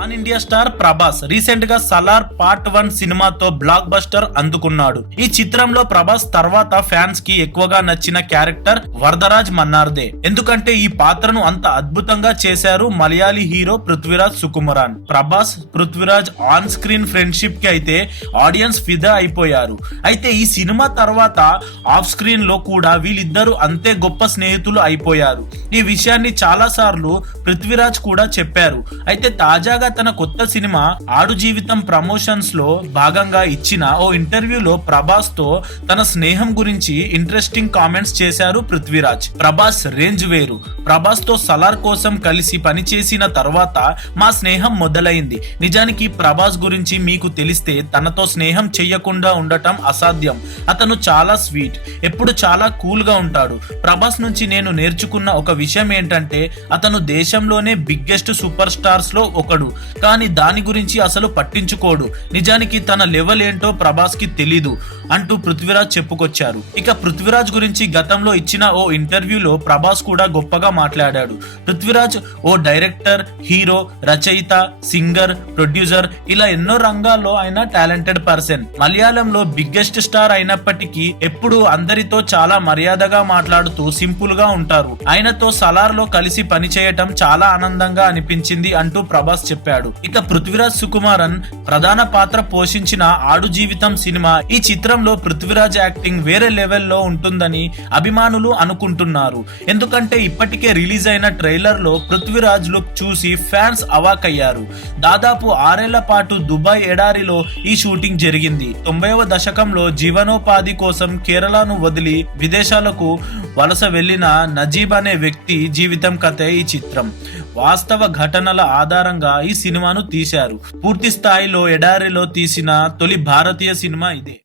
Pan India star Prabhas recent గా Salaar part 1 సినిమాతో block buster అందుకున్నాడు. ఈ చిత్రంలో ప్రభాస్ తర్వాత ఫ్యాన్స్ కి ఎక్కువగా నచ్చిన క్యారెక్టర్ వరదరాజ్ మన్నార్దే. ఎందుకంటే ఈ పాత్రను అంత అద్భుతంగా చేశారు Malayali hero Prithviraj Sukumaran. Prabhas Prithviraj on screen friendship కి అయితే ఆడియన్స్ ఫిదా అయిపోయారు. అయితే ఈ సినిమా తర్వాత ఆఫ్ స్క్రీన్ లో కూడా వీళ్ళిద్దరూ అంతే గొప్ప స్నేహితులు అయిపోయారు. ఈ విషయాన్ని చాలా సార్లు పృథ్వీరాజ్ కూడా చెప్పారు. అయితే తాజాగా తన కొత్త సినిమా ఆడు జీవితం ప్రమోషన్స్ లో భాగంగా ఇచ్చిన ఓ ఇంటర్వ్యూలో ప్రభాస్ తో తన స్నేహం గురించి ఇంట్రెస్టింగ్ కామెంట్స్ చేశారు పృథ్వీరాజ్. ప్రభాస్ రేంజ్ వేరు. ప్రభాస్ తో సలార్ కోసం కలిసి పనిచేసిన తర్వాత మా స్నేహం మొదలైంది. నిజానికి ప్రభాస్ గురించి మీకు తెలిస్తే తనతో స్నేహం చెయ్యకుండా ఉండటం అసాధ్యం. అతను చాలా స్వీట్, ఎప్పుడు చాలా కూల్ గా ఉంటాడు. ప్రభాస్ నుంచి నేను నేర్చుకున్న ఒక విషయం ఏంటంటే అతను దేశంలోనే బిగ్గెస్ట్ సూపర్ స్టార్స్ లో ఒకడు, కానీ దాని గురించి అసలు పట్టించుకోడు. నిజానికి తన లెవెల్ ఏంటో ప్రభాస్ కి తెలీదు అంటూ పృథ్వీరాజ్ చెప్పుకొచ్చారు. ఇక పృథ్వీరాజ్ గురించి గతంలో ఇచ్చిన ఓ ఇంటర్వ్యూలో ప్రభాస్ కూడా గొప్పగా మాట్లాడాడు. పృథ్వీరాజ్ ఓ డైరెక్టర్, హీరో, రచయిత, సింగర్, ప్రొడ్యూసర్ ఇలా ఎన్నో రంగాల్లో ఆయన టాలెంటెడ్ పర్సన్. మలయాళంలో బిగ్గెస్ట్ స్టార్ అయినప్పటికీ ఎప్పుడు అందరితో చాలా మర్యాదగా మాట్లాడుతూ సింపుల్ గా ఉంటారు. ఆయనతో సలార్ లో కలిసి పనిచేయటం చాలా ఆనందంగా అనిపించింది అంటూ ప్రభాస్ చెప్పాడు. ఇక పృథ్వీరాజ్ సుకుమారన్ ప్రధాన పాత్ర పోషించిన ఆడు జీవితం సినిమా, ఈ చిత్రంలో పృథ్వీరాజ్ యాక్టింగ్ వేరే లెవెల్లో ఉంటుందని అభిమానులు అనుకుంటున్నారు. ఎందుకంటే ఇప్పటికే రిలీజ్ అయిన ట్రైలర్ లో పృథ్వీరాజ్ లుక్ చూసి ఫ్యాన్స్ అవాకయ్యారు. దాదాపు 6 ఏళ్ల పాటు దుబాయ్ ఎడారిలో ఈ షూటింగ్ జరిగింది. 90వ దశకంలో జీవనోపాధి కోసం కేరళను వదిలి విదేశాలకు వలస వెళ్లిన నజీబ్ అనే వ్యక్తి జీవితం కథే ఈ చిత్రం. వాస్తవ ఘటనల ఆధారంగా ఈ సినిమాను తీశారు. పూర్తి స్థాయిలో ఎడారిలో తీసిన తొలి భారతీయ సినిమా ఇదే.